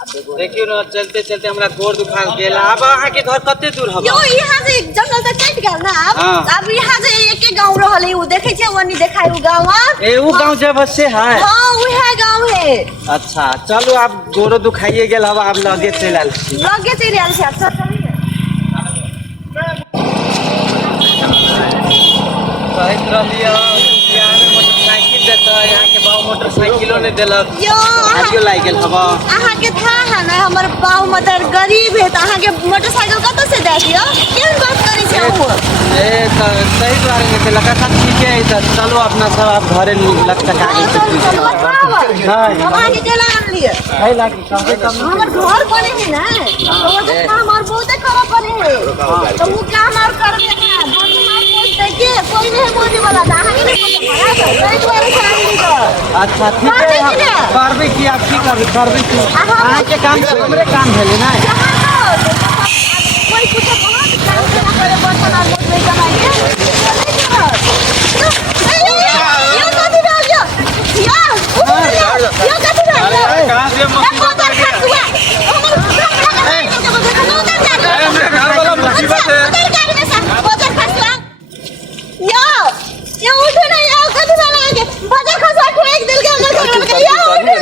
देखियो ना चलते चलते हमरा गोड़ दुखा गेल। अब अहाँ के घर कते दूर हबा? यो यहाँ से जंगल तक कट गेल ना। अब यहाँ से एक गांव रहले उ देखे छे वनी देखाय उ गांव। ए उ गांव जब से है? हां उहे गांव है। अच्छा चलो आप गोड़ दुखाइए गेल हवा अब लगे चल आल छी। लगे चल आल छी। अच्छा चलिए कहत रहलियो यहाँ में मोटरसाइकिल देता यहाँ के बाऊ मोटरसाइकिलो ने देलक। यो आजियो लाग गेल हवा। अहाँ के था है ना हमर बाऊ मदर गरीब है त अहाँ के मोटरसाइकिल कत से दे दियो? केन बात करै छै उ? ए त सही बारे में ते लगा ठीक है त चलो अपना सब आप घरे लग तक आगे चलो हां अहाँ के चला आन लिए है लागी कहे कम हमर घर बने है ना तो वो तो काम और बहुत खराब बने है तो वो काम और कर देना देखिए कोई नहीं बोलने वाला था अहाँ के नहीं पता अच्छा ठीक है करबे की आप की करबे की अहाँ के काम से हमरे काम भेले ना कोई कुछ कहां काम करे बर्तन और लोग नहीं कमाएंगे ये कथि डाल दिया ये कथि डाल दिया कहां से मशीन उतर गया हमरे घर वाला मुसीबत है ये उठो ना यार कथि डाल आगे बाजार खसा उठो एक दिल के अंदर कर या उठो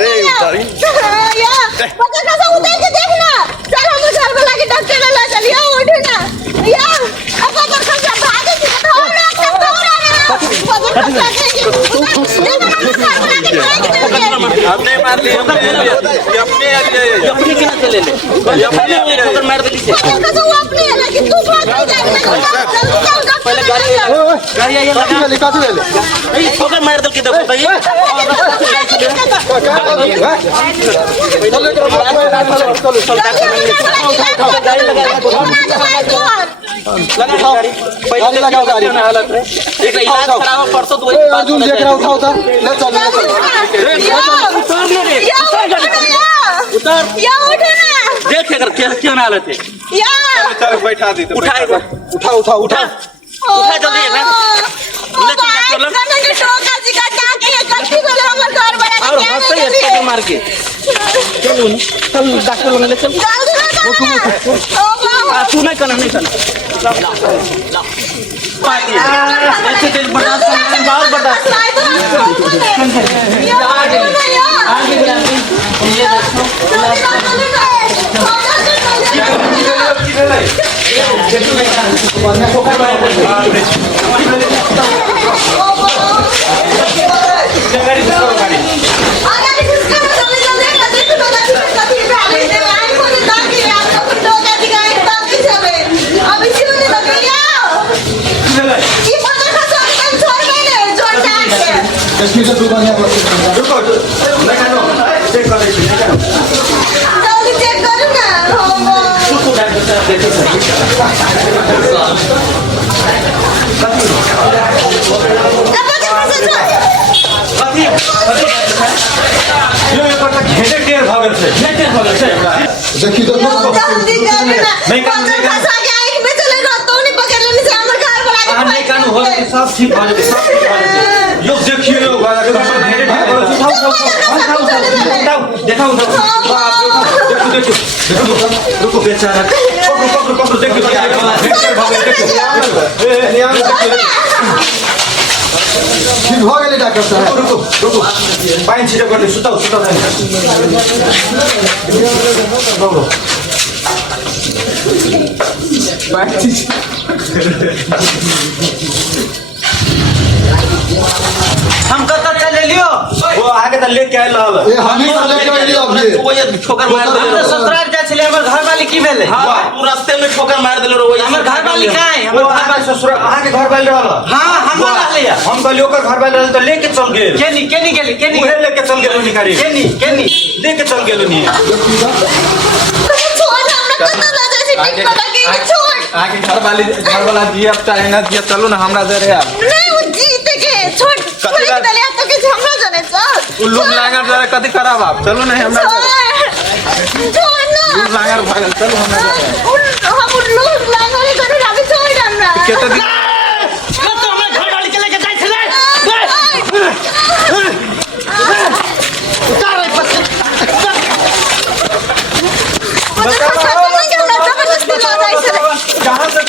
या बाजार खसा उतर के देख ना चल हम घर में लाके डॉक्टर ला चलिए उठो ना या अब बाजार खसा भागे की तो हो रहा बाजार खसा हमने मार ली अपने अपने क्या चले ले अपने मार दे से अपने लेकिन तू भाग पहले गाड़ी ये काटी ले ए ठोकर मार दे के देखो भाई पहले लगाओ गाड़ी हालत है एक इलाज कराओ परसों तो अर्जुन देख रहा उठा ले चल उतर या उठो ना देख अगर क्या हालत है या चल बैठा दी उठाएगा उठा उठा उठा उठा जल्दी है ले चल डॉक्टर कने के टोका जी का टाके कथि बोले हमर घर बना और हंसते हैं इसको मार के चलो चल डॉक्टर लगे ले चल तू नहीं करना नहीं चल ऐसे तेज बर्दाश्त करना बहुत बर्दाश्त देखी तो जल्दी करना नहीं फंसा के आंख में चले रहा तो नहीं पकड़ लेने से हमर घर बना के नहीं कानू हो सब ठीक हो जाए सब ठीक हो जाए यो देखिए लो वाला के उठाओ देखो रुको बेचारा पकड़ो ठीक हो गए डॉक्टर साहब रुको पानी छिटो करले सुताओ हम कत चले लियो वो आगे त लेके आइल रहल ए हम ही लेके आइल अभी वो ये ठोकर मार देले ससुराल जा छले हमर घर वाली की भेले हां तू रास्ते में ठोकर मार देले रो हमर घर वाली काहे हमर घर वाली ससुराल आगे घर वाली रहल हां हम रहले हम कहलियो ओकर घर वाली रहल त लेके चल गेल केनी उहे लेके चल गेल निकारी केनी लेके चल गेल नी छोड़ हमरा कत ला जाए ठीक पता के छोड़ आगे घर वाला जी अब चाहे ना जी चलो ना हमरा दे रे यार नहीं वो जीते के छोड़ छोड़ के दले तो के हमरा जाने चल उल्लू लांगर जरा कथि खराब आप चलो नहीं हमरा छोड़ ना उल्लू लांगर भागल चलो हमरा हम उल्लू लांगर करे अभी छोड़ हमरा केते दिन तो हमर घर वाली के लेके जाय छले उतार रे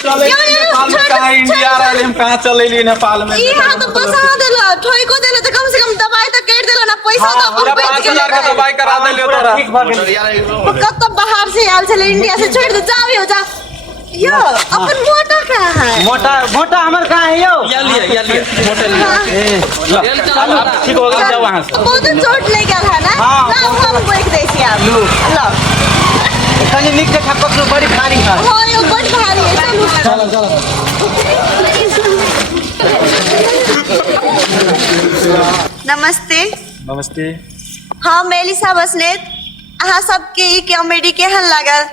चले यो, यो, नेपाल में छोड़, कहाँ इंडिया छोड़, रहे हम कहाँ चले लिए नेपाल में यहाँ तो बसा देला ठोई को देला तो कम से कम दवाई तो केट देला ना पैसा तो पूरा अपन 5,000 का दवाई करा देलियो तोरा ठीक भऽ गेल कत बाहर से आयल छले इंडिया से छोड़ दे जाओ यो जा यो अपन मोटा का है मोटा मोटा हमर कहाँ है यो या लिए मोटे लिए अब ठीक हो गया जाओ वहाँ से बहुत चोट ले गया है ना हाँ, ना हम बैठ दे छी आप लो कहीं निक के ठक्कर से बड़ी भारी है हो यो बड़ भारी है चलो नमस्ते नमस्ते हाँ मेलिसा बसनेत अहाँ सबके ई कॉमेडी केहन लागल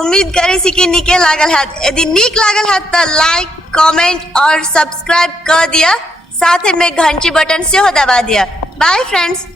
उम्मीद करे छी कि नीके लागल हैत यदि नीक लागल हैत तो लाइक कमेंट और सब्सक्राइब कर दिया साथ में घंटी बटन से हो दबा दिया बाय फ्रेंड्स